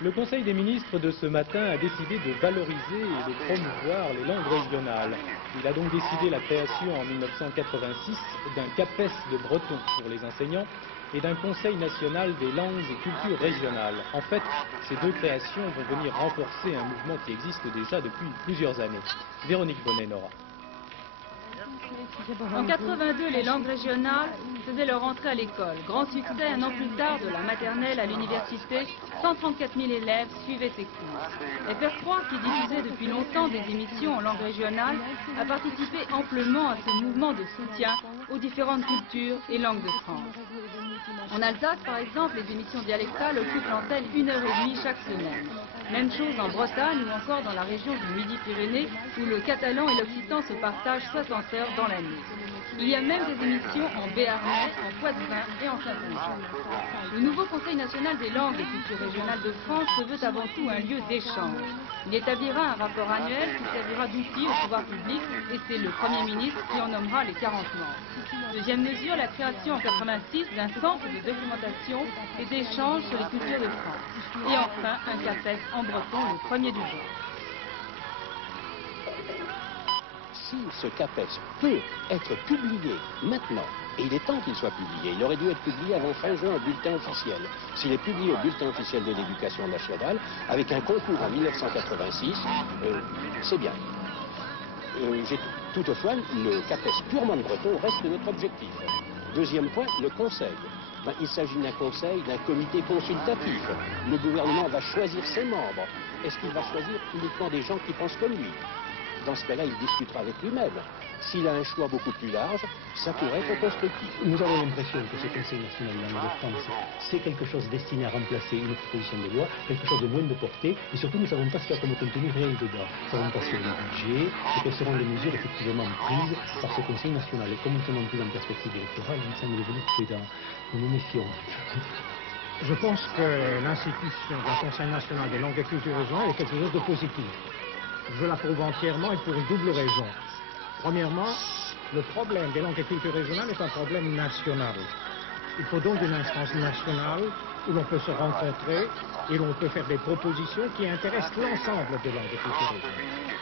Le Conseil des ministres de ce matin a décidé de valoriser et de promouvoir les langues régionales. Il a donc décidé la création en 1986 d'un CAPES de breton pour les enseignants et d'un Conseil national des langues et cultures régionales. En fait, ces deux créations vont venir renforcer un mouvement qui existe déjà depuis plusieurs années. Véronique Bonnet-Nora. En 82, les langues régionales faisaient leur entrée à l'école. Grand succès, un an plus tard, de la maternelle à l'université, 134 000 élèves suivaient ces cours. FR3, qui diffusait depuis longtemps des émissions en langue régionale, a participé amplement à ce mouvement de soutien aux différentes cultures et langues de France. En Alsace, par exemple, les émissions dialectales occupent l'antenne 1h30 chaque semaine. Même chose en Bretagne ou encore dans la région du Midi-Pyrénées, où le catalan et l'occitan se partagent 60 heures dans l'année. Il y a même des émissions en béarnais, en poitevin et en saint-ongeais. Le nouveau Conseil national des langues et cultures régionales de France se veut avant tout un lieu d'échange. Il établira un rapport annuel qui servira d'outil au pouvoir public et c'est le Premier ministre qui en nommera les 40 membres. Deuxième mesure, la création en 86 d'un centre de documentation et d'échange sur les cultures de France. Et enfin, un CAPES en breton, le premier du genre. Si ce CAPES peut être publié maintenant, et il est temps qu'il soit publié, il aurait dû être publié avant fin juin au bulletin officiel. S'il est publié au bulletin officiel de l'éducation nationale, avec un concours en 1986, c'est bien. Toutefois, le CAPES purement de breton reste notre objectif. Deuxième point, le conseil. Il s'agit d'un conseil, d'un comité consultatif. Le gouvernement va choisir ses membres. Est-ce qu'il va choisir uniquement des gens qui pensent comme lui? Dans ce cas-là, il discutera avec lui-même. S'il a un choix beaucoup plus large, ça pourrait être constructif. Nous avons l'impression que ce Conseil national de langue de France, c'est quelque chose destiné à remplacer une proposition de loi, quelque chose de moins de portée, et surtout nous ne savons pas ce qu'il y a comme contenu réel dedans. Nous ne savons pas sur le budget, et quelles seront les mesures effectivement prises par ce Conseil national. Et comme nous sommes plus en perspective électorale, il me semble devenir prudent. Nous nous méfions. Je pense que l'institution d'un Conseil national des langues et cultures régionales est quelque chose de positif. Je l'approuve entièrement et pour une double raison. Premièrement, le problème des langues et cultures régionales est un problème national. Il faut donc une instance nationale où l'on peut se rencontrer et où l'on peut faire des propositions qui intéressent l'ensemble des langues et cultures régionales.